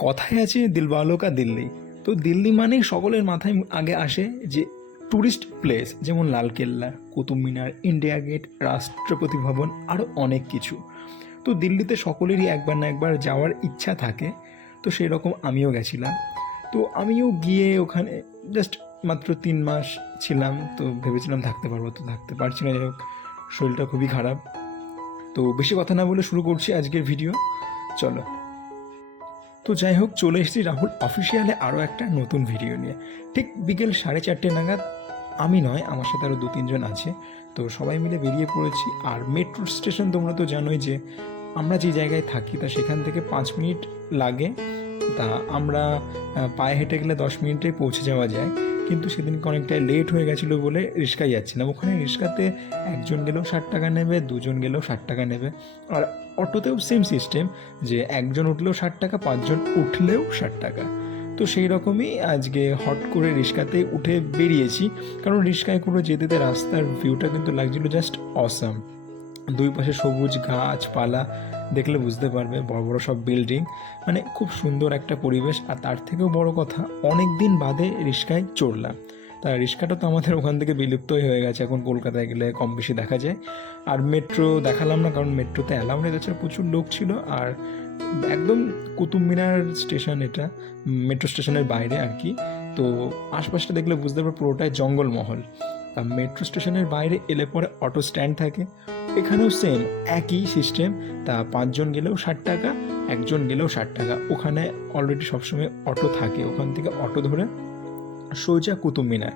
কথায় আছে দিলওয়ালো কা দিল্লি। তো দিল্লি মানেই সকলের মাথায় আগে আসে যে ট্যুরিস্ট প্লেস যেমন লালকেল্লা, কুতুব মিনার ইন্ডিয়া গেট রাষ্ট্রপতি ভবন আরও অনেক কিছু। তো দিল্লিতে সকলেরই একবার না একবার যাওয়ার ইচ্ছা থাকে। তো সেই রকম আমিও গেছিলাম। তো আমিও গিয়ে ওখানে জাস্ট মাত্র তিন মাস ছিলাম। তো ভেবেছিলাম থাকতে পারব, তো থাকতে পারছি না। যাই হোক, শরীরটা খুবই খারাপ। তো বেশি কথা না বলে শুরু করছি আজকের ভিডিও চলো। তো যাই হোক, চলে এসেছি রাহুল অফিসিয়ালে আরও একটা নতুন ভিডিও নিয়ে। ঠিক বিকেল সাড়ে চারটে নাগাদ, আমি নয়, আমার সাথে আরও দু তিনজন আছে। তো সবাই মিলে বেরিয়ে পড়েছি। আর মেট্রো স্টেশন তোমরা তো জানোই যে, আমরা যে জায়গায় থাকি, তা সেখান থেকে পাঁচ মিনিট লাগে। তা আমরা পায়ে হেঁটে গেলে দশ মিনিটে পৌঁছে যাওয়া যায়। কিন্তু সেদিনকে অনেকটা লেট হয়ে গেছিল বলে রিক্সায় যাচ্ছিলাম ওখানে রিক্সাতে একজন গেলেও ষাট টাকা নেবে দুজন গেলেও ষাট টাকা নেবে। আর অটোতেও সেম সিস্টেম যে একজন উঠলেও ষাট টাকা পাঁচজন উঠলেও ষাট টাকা। তো সেই রকমই আজকে হট করে রিক্সাতে উঠে বেরিয়েছি। কারণ রিক্সায় করে যেতে যেতে রাস্তার ভিউটা কিন্তু লাগছিল জাস্ট অসাম দুই পাশে সবুজ গাছপালা দেখলে বুঝতে পারবে, বড় বড় সব বিল্ডিং মানে খুব সুন্দর একটা পরিবেশ। আর তার থেকেও বড় কথা অনেক দিন বাদে রিক্সায় চড়লাম। তা রিক্সাটা তো আমাদের ওখান থেকে বিলুপ্তই হয়ে গেছে। এখন কলকাতায় গেলে কম বেশি দেখা যায়। আর মেট্রো দেখালাম না, কারণ মেট্রোতে অ্যালাউ তাছাড়া প্রচুর লোক ছিল। আর একদম কুতুব মিনার স্টেশন এটা মেট্রো স্টেশনের বাইরে আর কি। তো আশপাশটা দেখলে বুঝতে পারবে পুরোটাই জঙ্গলমহল। মেট্রো স্টেশনের বাইরে এলে পরে অটো স্ট্যান্ড থাকে। এখানেও সেম একই সিস্টেম তা পাঁচজন গেলেও ষাট টাকা, একজন গেলেও ষাট টাকা। ওখানে অলরেডি সবসময় অটো থাকে। ওখান থেকে অটো ধরে সোজা কুতুব মিনার।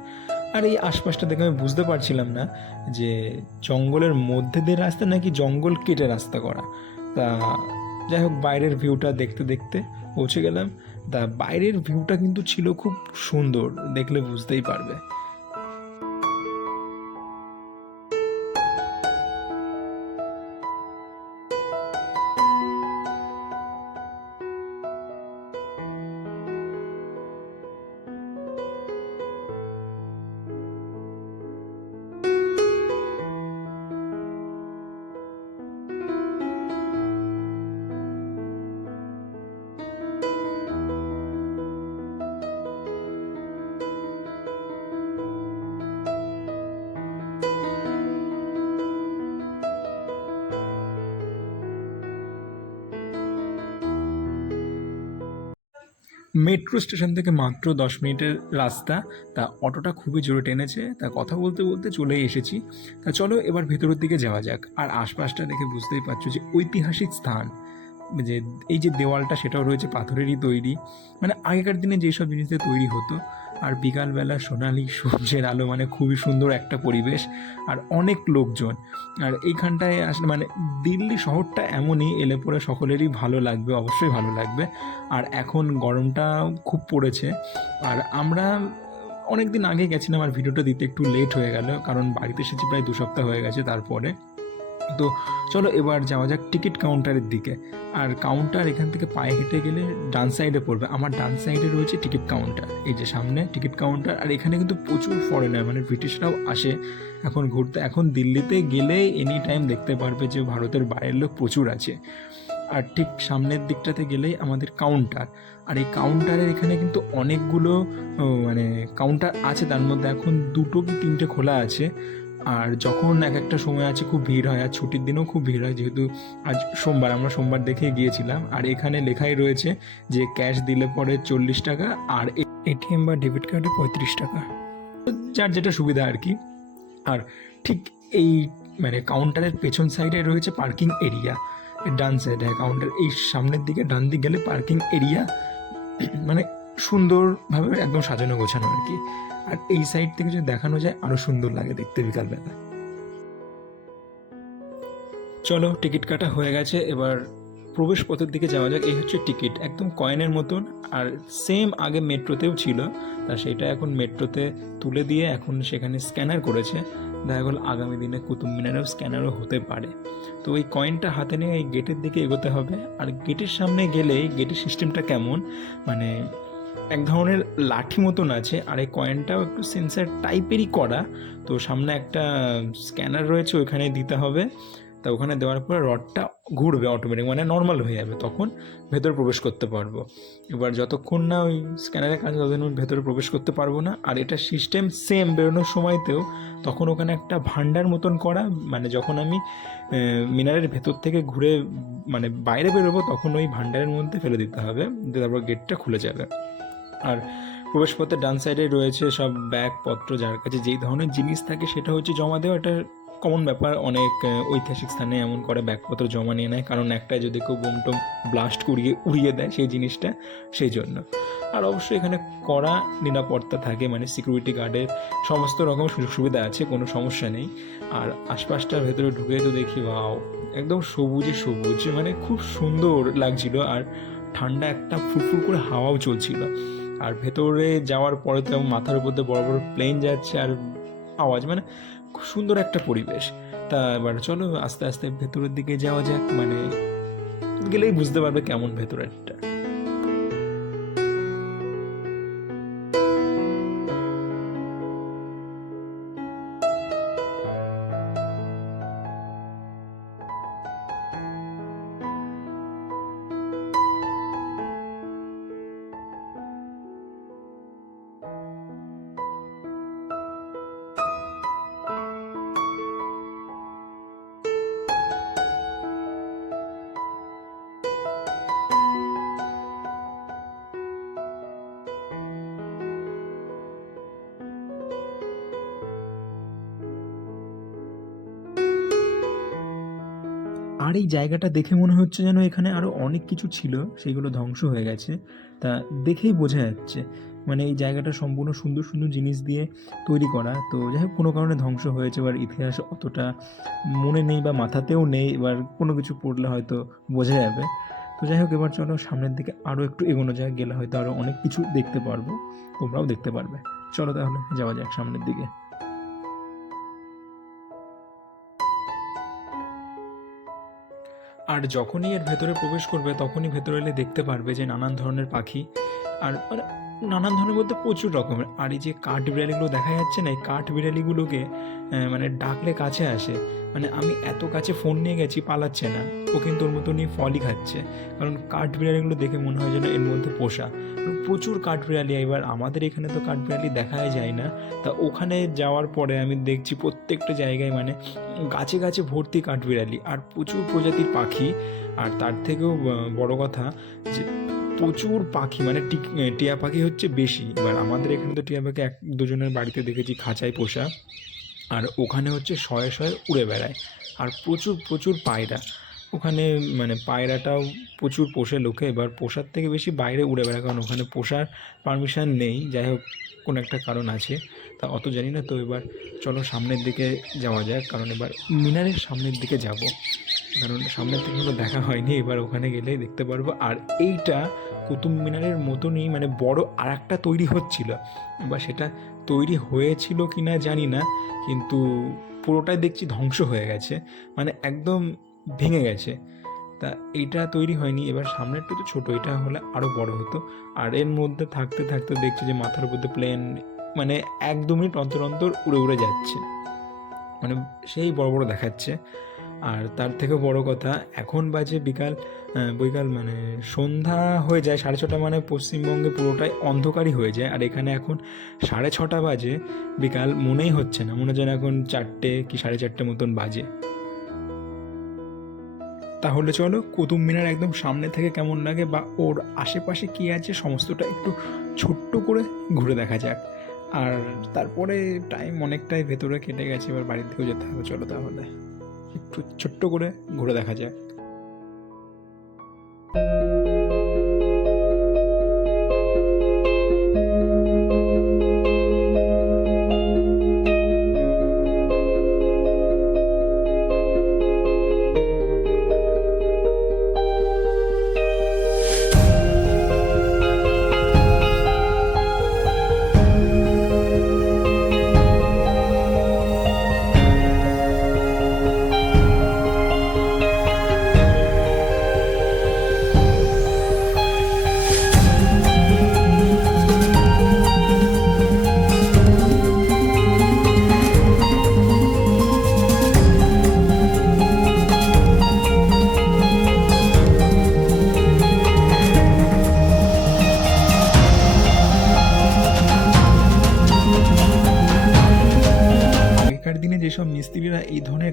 আর এই আশপাশটা দেখে আমি বুঝতে পারছিলাম না যে জঙ্গলের মধ্যে দিয়ে রাস্তা নাকি জঙ্গল কেটে রাস্তা করা। তা যাই হোক, বাইরের ভিউটা দেখতে দেখতে পৌঁছে গেলাম। তা বাইরের ভিউটা কিন্তু ছিল খুব সুন্দর, দেখলে বুঝতেই পারবে। মেট্রো স্টেশন থেকে মাত্র দশ মিনিটের রাস্তা। তা অটোটা খুবই জোরে টেনেছে। তা কথা বলতে বলতে চলেই এসেছি। তা চলো এবার ভেতরের দিকে যাওয়া যাক। আর আশপাশটা দেখে বুঝতেই পারছ যে ঐতিহাসিক স্থান। যে এই যে দেওয়ালটা সেটাও রয়েছে, পাথরেরই তৈরি। মানে আগেকার দিনে যেসব জিনিস দিয়ে তৈরি হতো আর বিকালবেলা সোনালি সূর্যের আলো মানে খুবই সুন্দর একটা পরিবেশ আর অনেক লোকজন। আর এইখানটায় আসলে মানে দিল্লি শহরটা এমনই, এলে পরে সকলেরই ভালো লাগবে, অবশ্যই ভালো লাগবে। আর এখন গরমটা খুব পড়েছে। আর আমরা অনেক দিন আগে গেছিলাম আর ভিডিওটা দিতে একটু লেট হয়ে গেল, কারণ বাড়িতে এসেছি প্রায় দু সপ্তাহ হয়ে গেছে তারপরে। তো চলো এবার যাওয়া যাক টিকিট কাউন্টারের দিকে। আর কাউন্টার এখান থেকে পায়ে হেঁটে গেলে ডান সাইডে পড়বে। আমার ডান সাইডে রয়েছে টিকিট কাউন্টার। এই যে সামনে টিকিট কাউন্টার। আর এখানে কিন্তু প্রচুর ফরেনার মানে ব্রিটিশরাও আসে। এখন ঘুরতে, এখন দিল্লিতে গেলে এনি টাইম দেখতে পারবে যে ভারতের বাইরের লোক প্রচুর আছে। আর ঠিক সামনের দিকটাতে গেলেই আমাদের কাউন্টার। আর এই কাউন্টারের এখানে কিন্তু অনেকগুলো মানে কাউন্টার আছে। তার মধ্যে এখন দুটো কি তিনটে খোলা আছে। আর যখন এক একটা সময় আছে খুব ভিড় হয়, আর ছুটির দিনেও খুব ভিড় হয়, যেহেতু আজ সোমবার, আমরা সোমবার দেখে গিয়েছিলাম। আর এখানে লেখাই রয়েছে যে ক্যাশ দিলে পরে চল্লিশ টাকা আর এটিএম বা ডেবিট কার্ডে পঁয়ত্রিশ টাকা। যার যেটা সুবিধা আর কি। আর ঠিক এই মানে কাউন্টারের পেছন সাইডে রয়েছে পার্কিং এরিয়া। ডান সাইডে, কাউন্টার এই সামনের দিকে, ডান দিকে গেলে পার্কিং এরিয়া। মানে সুন্দরভাবে একদম সাজানো গোছানো আর কি। আর এই সাইড থেকে যদি দেখানো যায়, আরও সুন্দর লাগে দেখতে বিকালবেলা। চলো, টিকিট কাটা হয়ে গেছে। এবার প্রবেশ পথের দিকে যাওয়া যাক। এই হচ্ছে টিকিট। একদম কয়েনের মতন। আর সেম আগে মেট্রোতেও ছিল। তা সেটা এখন মেট্রোতে তুলে দিয়ে এখন সেখানে স্ক্যানার করেছে। দেখা গেল আগামী দিনে কুতুব মিনারেও স্ক্যানারও হতে পারে। তো ওই কয়েনটা হাতে নিয়ে এই গেটের দিকে এগোতে হবে। আর গেটের সামনে গেলেই গেটের সিস্টেমটা কেমন? মানে এক ধরনের লাঠি মতন আছে আর এই কয়েনটাও একটু সেন্সার টাইপেরই করা। তো সামনে একটা স্ক্যানার রয়েছে, ওইখানে দিতে হবে। তা ওখানে দেওয়ার পরে রডটা ঘুরবে অটোমেটিক মানে নর্মাল হয়ে যাবে তখন ভেতরে প্রবেশ করতে পারব। এবার যতক্ষণ না ওই স্ক্যানারের কাজ ততদিন ভেতরে প্রবেশ করতে পারব না। আর এটা সিস্টেম সেম বেরোনোর সময়তেও তখন ওখানে একটা ভান্ডার মতন করা মানে যখন আমি মিনারের ভেতর থেকে ঘুরে মানে বাইরে বেরোবো, তখন ওই ভান্ডারের মধ্যে ফেলে দিতে হবে। তারপর গেটটা খুলে যাবে। আর প্রবেশপথের ডান সাইডে রয়েছে সব ব্যাগপত্র, যার কাছে যেই ধরনের জিনিস থাকে সেটা হচ্ছে জমা দেওয়া। এটা কমন ব্যাপার, অনেক ঐতিহাসিক স্থানে এমন করে ব্যাগপত্র জমা নিয়ে নেয়, কারণ একটা যদি কেউ বোমটোম ব্লাস্ট করিয়ে উড়িয়ে দেয় সেই জিনিসটা সেই জন্য। আর অবশ্যই এখানে কড়া নিরাপত্তা থাকে মানে সিকিউরিটি গার্ডের সমস্ত রকম সুযোগ সুবিধা আছে, কোনো সমস্যা নেই। আর আশপাশটার ভেতরে ঢুকে তো দেখি ভাও একদম সবুজে সবুজ মানে খুব সুন্দর লাগছিল। আর ঠান্ডা একটা ফুরফুর করে হাওয়াও চলছিল। আর ভেতরে যাওয়ার পরে তো মাথার উপর দিয়ে বড় বড় প্লেন যাচ্ছে আর আওয়াজ মানে খুব সুন্দর একটা পরিবেশ। তা এবার চলো আস্তে আস্তে ভেতরের দিকে যাওয়া যাক মানে গেলেই বুঝতে পারবে কেমন ভেতরেরটা। আর এই জায়গাটা দেখে মনে হচ্ছে যেন এখানে আরও অনেক কিছু ছিল, সেগুলো ধ্বংস হয়ে গেছে। তা দেখেই বোঝা যাচ্ছে মানে এই জায়গাটা সম্পূর্ণ সুন্দর সুন্দর জিনিস দিয়ে তৈরি করা। তো যাই হোক, কোনো কারণে ধ্বংস হয়েছে এবার ইতিহাস অতটা মনে নেই বা মাথাতেও নেই, এবার কোনো কিছু পড়লে হয়তো বোঝা যাবে। তো যাই হোক, এবার চলো সামনের দিকে আরও একটু এগোনো যায় গেলে হয়তো আরও অনেক কিছু দেখতে পারব, তোমরাও দেখতে পারবে। চলো তাহলে, যাওয়া যাক সামনের দিকে। আর যখনই এর ভেতরে প্রবেশ করবে, তখনই ভেতরে এলে দেখতে পারবে যে নানান ধরনের পাখি আর মানে নানান ধরনের বলতে প্রচুর রকমের। আর এই যে কাঠ বিড়ালিগুলো দেখা যাচ্ছে না, এই কাঠ বিড়ালিগুলোকে মানে ডাকলে কাছে আসে। মানে আমি এত কাছে ফোন নিয়ে গেছি, পালাচ্ছে না। ও কিন্তু ওর মতনই ফলই খাচ্ছে। কারণ কাঠ বিড়ালিগুলো দেখে মনে হয় যেন এর মধ্যে পোষা। প্রচুর কাঠবিড়ালি এবার আমাদের এখানে তো কাঠবিড়ালি দেখাই যায় না। তা ওখানে যাওয়ার পরে আমি দেখছি প্রত্যেকটা জায়গায় মানে গাছে গাছে ভর্তি কাঠবিড়ালি আর প্রচুর প্রজাতির পাখি। আর তার থেকেও বড় কথা যে প্রচুর পাখি মানে টিয়া পাখি হচ্ছে বেশি। এবার আমাদের এখানে তো টিয়া পাখি এক, দুজনের বাড়িতে দেখেছি খাঁচায় পোষা। আর ওখানে হচ্ছে শয়ে শয়ে উড়ে বেড়ায়। আর প্রচুর প্রচুর পায়রা। ওখানে মানে পায়রাটাও প্রচুর পোষে লোকে, এবার পোষার থেকে বেশি বাইরে উড়ে বেড়ায়, কারণ ওখানে পোষার পারমিশন নেই। যাই হোক, কোনো একটা কারণ আছে, তা অত জানি না। তো এবার চলো সামনের দিকে যাওয়া যাক, কারণ এবার মিনারের সামনের দিকে যাব। কারণ সামনের থেকে কোনো দেখা হয়নি, এবার ওখানে গেলেই দেখতে পারব। আর এইটা কুতুব মিনারের মতনই মানে বড় আর একটা তৈরি হচ্ছিল। এবার সেটা তৈরি হয়েছিল কি না জানি না, কিন্তু পুরোটাই দেখছি ধ্বংস হয়ে গেছে। মানে একদম ভেঙে গেছে। তা এইটা তৈরি হয়নি। এবার সামনেরটা তো ছোটো, এটা হলে আরও বড় হতো। আর এর মধ্যে থাকতে থাকতে দেখছি যে মাথার মধ্যে প্লেন মানে এক দু মিনিট অন্তর অন্তর উড়ে উড়ে যাচ্ছে। মানে সেই বড় বড় দেখাচ্ছে। আর তার থেকেও বড় কথা, এখন বাজে বিকাল বিকাল মানে সন্ধ্যা হয়ে যায়, সাড়ে ছটা মানে পশ্চিমবঙ্গে পুরোটাই অন্ধকারই হয়ে যায়। আর এখানে এখন সাড়ে ছটা বাজে, বিকাল মনেই হচ্ছে না। মনে না এখন চারটে কি সাড়ে চারটে মতন বাজে। তাহলে চলো কুতুব মিনার একদম সামনে থেকে কেমন লাগে বা ওর আশেপাশে কী আছে সমস্তটা একটু ছোট্ট করে ঘুরে দেখা যাক। আর তারপরে টাইম অনেকটাই ভেতরে কেটে গেছে, এবার বাড়ির দিকেও যেতে হবে। চলো তাহলে একটু ছোট্ট করে ঘুরে দেখা যাক।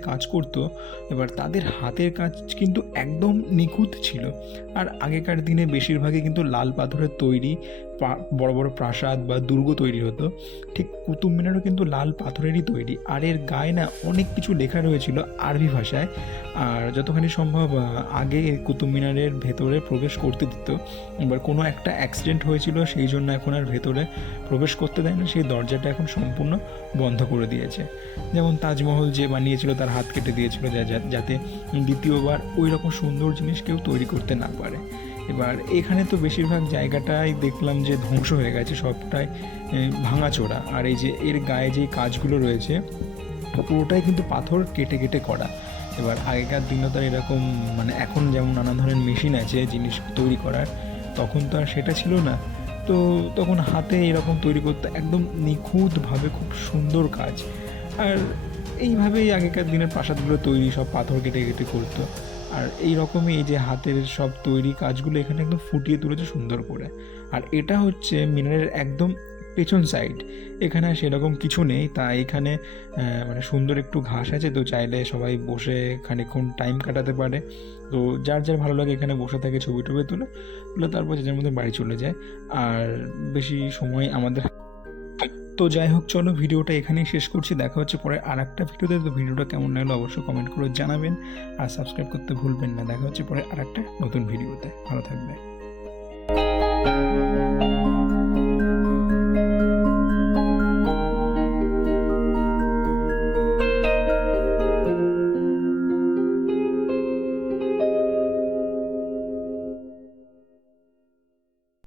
কাজ করত, এবার তাদের হাতের কাজ কিন্তু একদম নিখুঁত ছিল। আর আগেকার দিনে বেশিরভাগই কিন্তু লাল পাথরের তৈরি বড় বড় প্রাসাদ বা দুর্গ তৈরি হতো। ঠিক কুতুব মিনারও কিন্তু লাল পাথরেরই তৈরি। আর এর গায়ে না অনেক কিছু লেখা রয়েছিল আরবি ভাষায়। আর যতখানি সম্ভব আগে কুতুব মিনারের ভেতরে প্রবেশ করতে দিত। এবার কোনো একটা অ্যাক্সিডেন্ট হয়েছিল, সেই জন্য এখন আর ভেতরে প্রবেশ করতে দেয় না। সেই দরজাটা এখন সম্পূর্ণ বন্ধ করে দিয়েছে। যেমন তাজমহল যে বানিয়েছিল, তার হাত কেটে দিয়েছিল যাতে দ্বিতীয়বার ওই রকম সুন্দর জিনিস কেউ তৈরি করতে না পারে। এবার এখানে তো বেশিরভাগ জায়গাটাই দেখলাম যে ধ্বংস হয়ে গেছে, সবটাই ভাঙাচোরা। আর এই যে এর গায়ে যে কাজগুলো রয়েছে, পুরোটাই কিন্তু পাথর কেটে কেটে করা। এবার আগেকার দিনে তো এরকম মানে এখন যেমন নানা ধরনের মেশিন আছে, জিনিস তৈরি করার, তখন তো আর সেটা ছিল না। তো তখন হাতে এরকম তৈরি করতে একদম নিখুঁতভাবে খুব সুন্দর কাজ। আর এইভাবেই আগেকার দিনের প্রাসাদগুলো তৈরি, সব পাথর কেটে কেটে করতো। আর এই রকমই এই যে হাতের সব তৈরি কাজগুলো এখানে একদম ফুটিয়ে তুলেছে সুন্দর করে। আর এটা হচ্ছে মিনারের একদম পেছন সাইড এখানে সেরকম কিছু নেই তা এখানে মানে সুন্দর একটু ঘাস আছে, তো চাইলে সবাই বসে খানিকক্ষণ টাইম কাটাতে পারে। তো যার যার ভালো লাগে এখানে বসে থাকে ছবি টবি তুলে তুলে তারপর যে যার মধ্যে বাড়ি চলে যায়। আর বেশি সময় আমাদের তো যাই হোক, চলো ভিডিওটা এখানেই শেষ করছি। দেখা হচ্ছে পরে আর একটা ভিডিওতে। তো ভিডিওটা কেমন লাগল অবশ্যই কমেন্ট করে জানাবেন। আর সাবস্ক্রাইব করতে ভুলবেন না। দেখা হচ্ছে পরে আর একটা নতুন ভিডিওতে। ভালো থাকবে